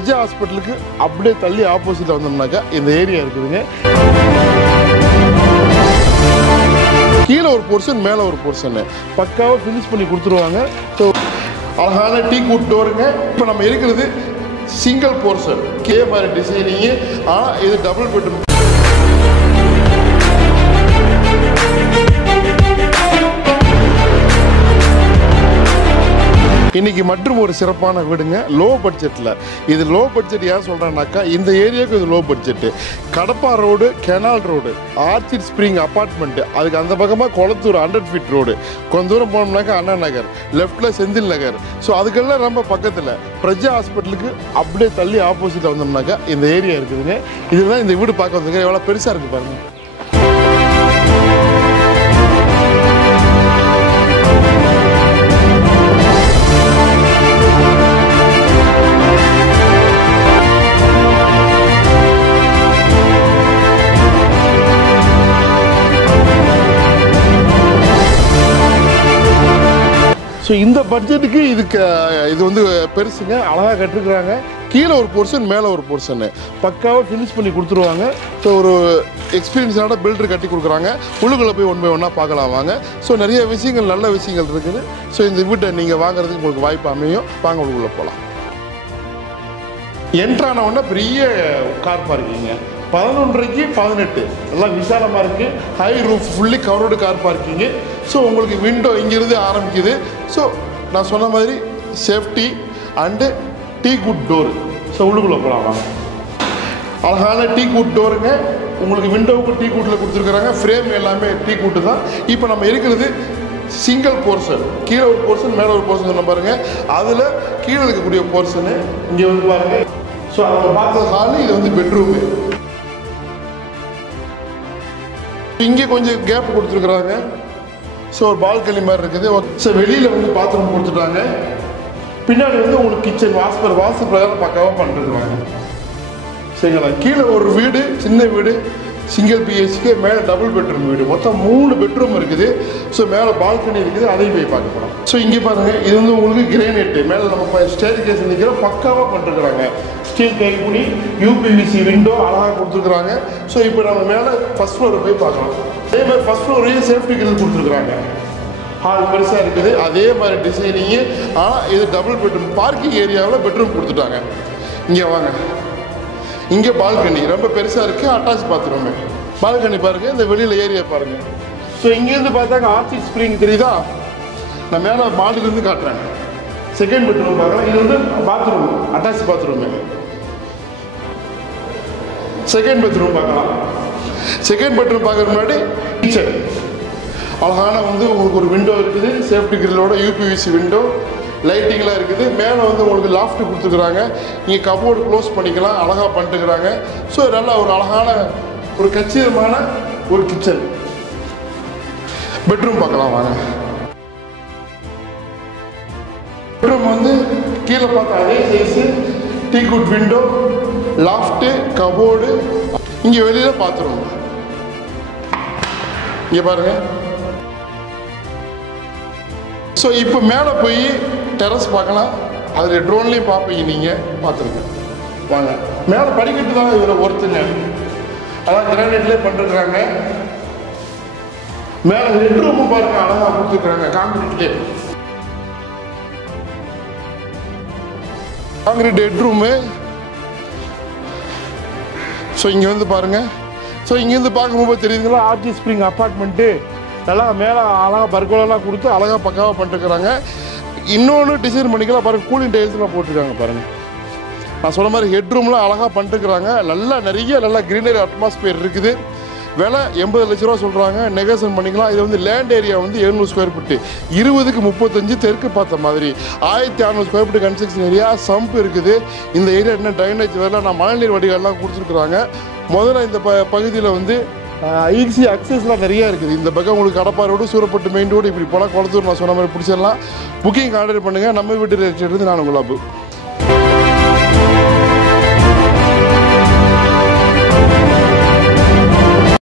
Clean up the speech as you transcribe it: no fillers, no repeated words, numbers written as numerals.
ஹாஸ்பிட்டலுக்கு அப்படியே தள்ளி ஆப்போசிட்ல வந்தோம்னாக்கா இந்த ஏரியா இருக்குதுங்க. கீழே ஒரு போர்ஷன் மேலே ஒரு போர்ஷன் பக்காவாக ஃபினிஷ் பண்ணி கொடுத்துருவாங்க. ஸோ அழகான டீ கூட் டோருங்க. இப்போ நம்ம இருக்கிறது சிங்கிள் போர்ஷன் கே மாதிரி டிசைனிங்கு. ஆனால் இது டபுள் பெட்ரூம். இன்னைக்கு மற்றும் ஒரு சிறப்பான வீடுங்க, லோ பட்ஜெட்டில். இது லோ பட்ஜெட் ஏன் சொல்கிறேன்னாக்கா, இந்த ஏரியாவுக்கு இது low budget. Kadapa road, canal road, orchid spring apartment, அதுக்கு அந்த பக்கமாக குளத்தூர் 100 ஃபீட் ரோடு, கொஞ்சம் தூரம் போனோம்னாக்கா அண்ணா நகர், லெஃப்டில் செந்தில் நகர். ஸோ அதுக்கெல்லாம் ரொம்ப பக்கத்தில் பிரஜா ஹாஸ்பிட்டலுக்கு அப்படியே தள்ளி ஆப்போசிட்டில் வந்தோம்னாக்கா இந்த ஏரியா இருக்குதுங்க. இதுதான் இந்த வீடு பார்க்க வந்துங்க. எவ்வளோ பெருசாக இருக்குது பாருங்கள். ஸோ இந்த பட்ஜெட்டுக்கு இது வந்து பெருசுங்க, அழகாக கட்டிருக்கிறாங்க. கீழே ஒரு போர்ஷன் மேலே ஒரு போர்ஷன் பக்காவாக ஃபினிஷ் பண்ணி கொடுத்துருவாங்க. ஸோ ஒரு எக்ஸ்பீரியன்ஸான பில்டர் கட்டி கொடுக்குறாங்க. உள்ளுக்குள்ளே போய் ஒன் பை ஒன்னாக பார்க்கலாம் வாங்க. ஸோ நிறைய விஷயங்கள், நல்ல விஷயங்கள் இருக்குது. ஸோ இந்த வீட்டை நீங்கள் வாங்குறதுக்கு உங்களுக்கு வாய்ப்பு அமையும். வாங்க உள்ளுக்குள்ளே போகலாம். என்ட்ரான உடனே பெரிய கார் பார்க்கிங்க, 11:30க்கு 18 நல்லா விசாலமாக இருக்குது. High roof fully covered car parking. So உங்களுக்கு விண்டோ இங்கேருந்து ஆரம்பிக்குது. ஸோ நான் சொன்ன மாதிரி safety and the good door. So உள்ளுக்குள்ளே போகலாம் வாங்க. அழகான டீ குட் டோருங்க. உங்களுக்கு விண்டோவுக்கு டீ கூட்டில் கொடுத்துருக்குறாங்க. ஃப்ரேம் எல்லாமே டீ கூட்டு தான். இப்போ நம்ம இருக்கிறது சிங்கிள் போர்ஷன், கீழே ஒரு போர்ஷன் மேலே ஒரு போர்ஷன் சொன்ன பாருங்கள். அதில் கீழே இருக்கக்கூடிய போர்ஷனு இங்கே வந்து பாருங்கள். ஸோ அவங்க பார்த்த ஹாலு, இது வந்து பெட்ரூமு. இங்கே கொஞ்சம் கேப் கொடுத்துருக்குறாங்க. ஸோ ஒரு பால்கனி மாதிரி இருக்குது. ஸோ வெளியில் வந்து பாத்ரூம் கொடுத்துட்டாங்க. பின்னாடி வந்து உங்களுக்கு கிச்சன் வாசு பிரகாரம் பக்காவாக பண்ணிருக்குறாங்க. சரிங்களா. கீழே ஒரு வீடு, சின்ன வீடு, சிங்கிள் பிஹெச்கே, மேலே டபுள் பெட்ரூம் வீடு. மொத்தம் 3 பெட்ரூம் இருக்குது. ஸோ மேலே பால்கனி இருக்குது, அதையும் போய் பார்க்க போகிறோம். ஸோ இங்கே பாருங்கள், இது வந்து உங்களுக்கு கிரானைட்டு மேலே நம்ம ஸ்டேர் கேஸ் நிற்கிற பக்காவாக பண்ணிருக்கிறாங்க. ஸ்டீல் கைப்புனி, யூபிவிசி விண்டோ அழகாக கொடுத்துருக்குறாங்க. ஸோ இப்போ நம்ம மேலே ஃபஸ்ட் ஃப்ளோரை போய் பார்க்கலாம். அதே மாதிரி ஃபஸ்ட் ஃப்ளோரையும் சேஃப்டி கிரில் கொடுத்துருக்குறாங்க. ஹால் பெருசாக இருக்குது, அதே மாதிரி டிசைனிங்கு. ஆனால் இது டபுள் பெட்ரூம். பார்க்கிங் ஏரியாவில் பெட்ரூம் கொடுத்துட்டாங்க. இங்கே வாங்க, இங்கே பால்கனி ரொம்ப பெருசாக இருக்குது. Attach bathroom. பால்கனி பாருங்கள், இந்த வெளியில் ஏரியா பாருங்கள். ஸோ இங்கேருந்து பார்த்தாங்க ஆர்ச்சிட் ஸ்ப்ரிங் தெரியுதா. நான் மேலே மாடிலேருந்து காட்டுறேன். செகண்ட் பெட்ரூம் பார்க்கலாம். இது வந்து bathroom, attach bathroom. Second bedroom பார்க்கலாம். செகண்ட் பெட்ரூம் பார்க்குற முன்னாடி கிச்சன் அழகான வந்து உங்களுக்கு ஒரு விண்டோ இருக்குது. சேஃப்டி கிரிலோட யூபிவிசி விண்டோ, லைட்டிங்லாம் இருக்குது. மேலே வந்து உங்களுக்கு லாஃப்ட் கொடுத்துருக்குறாங்க. இங்கே கபோர்டு க்ளோஸ் பண்ணிக்கலாம், அழகாக பண்ணிட்டுருக்குறாங்க. ஸோ நல்லா ஒரு அழகான ஒரு கச்சிதமான ஒரு கிச்சன். பெட்ரூம் பார்க்கலாம் வாங்க. பெட்ரூம் வந்து கீழே பார்த்தா அதே size, tea good window, loft, cupboard. இங்கே வெளியில் பாத்ரூம். இங்கே பாருங்க. ஸோ இப்போ மேலே போய் டெரஸ் பார்க்கலாம். அதில் ட்ரோன்லேயும் பார்ப்பீங்க, நீங்கள் பார்த்துருங்க வாங்க. மேலே படிக்கட்டு தான் இதில் ஒருத்துங்க, அதான் கிரானைட்லேயே பண்ணிருக்கிறாங்க. மேலே ஹெட்ரூமும் பாருங்க, அழகாக கொடுத்துருக்குறாங்க காங்கிரீட்லேயே. காங்கிரீட் ஹெட்ரூமு. ஸோ இங்கே வந்து பாருங்கள். ஸோ இங்கேருந்து பார்க்கும்போது தெரியுதுங்களா, ஆர்ச்சிட் ஸ்ப்ரிங் அப்பார்ட்மெண்ட்டு. நல்லா மேலே அழகாக பர்கோலெலாம் கொடுத்து அழகாக பக்காவாக பண்ணிட்டுருக்குறாங்க. இன்னொன்று டிசைன் பண்ணிக்கலாம் பாருங்கள், கூலிங் டைல்ஸ்லாம் போட்டிருக்காங்க பாருங்கள். நான் சொன்ன மாதிரி ஹெட்ரூம்லாம் அழகாக பண்ணிட்டுருக்குறாங்க. நல்லா க்ரீனரி அட்மாஸ்பியர் இருக்குது. விலை 80 லட்ச ரூபா சொல்கிறாங்க, நெகோசியேட் பண்ணிக்கலாம். இது வந்து லேண்ட் ஏரியா வந்து 700 ஸ்கொயர் ஃபீட்டு, 20க்கு 35 தெற்கு பார்த்த மாதிரி. 1600 square feet construction area. Sump இருக்குது. இந்த ஏரியா என்ன ட்ரைனேஜ் வேலை, நான் மழைநீர் வடிகால்லாம் கொடுத்துருக்குறாங்க. முதல்ல இந்த பகுதியில் வந்து ஈஸி அக்சஸ்லாம் நிறையா இருக்குது. இந்த பக்கம் உங்களுக்கு Kadapa road, Surapattu main road, இப்படி போனால் குளத்தூர் நான் சொன்ன மாதிரி பிடிச்சிடலாம். புக்கிங் ஆர்டர் பண்ணுங்கள். நம்ம வீட்டு ரேட் எடுத்து நான் உங்களுக்கு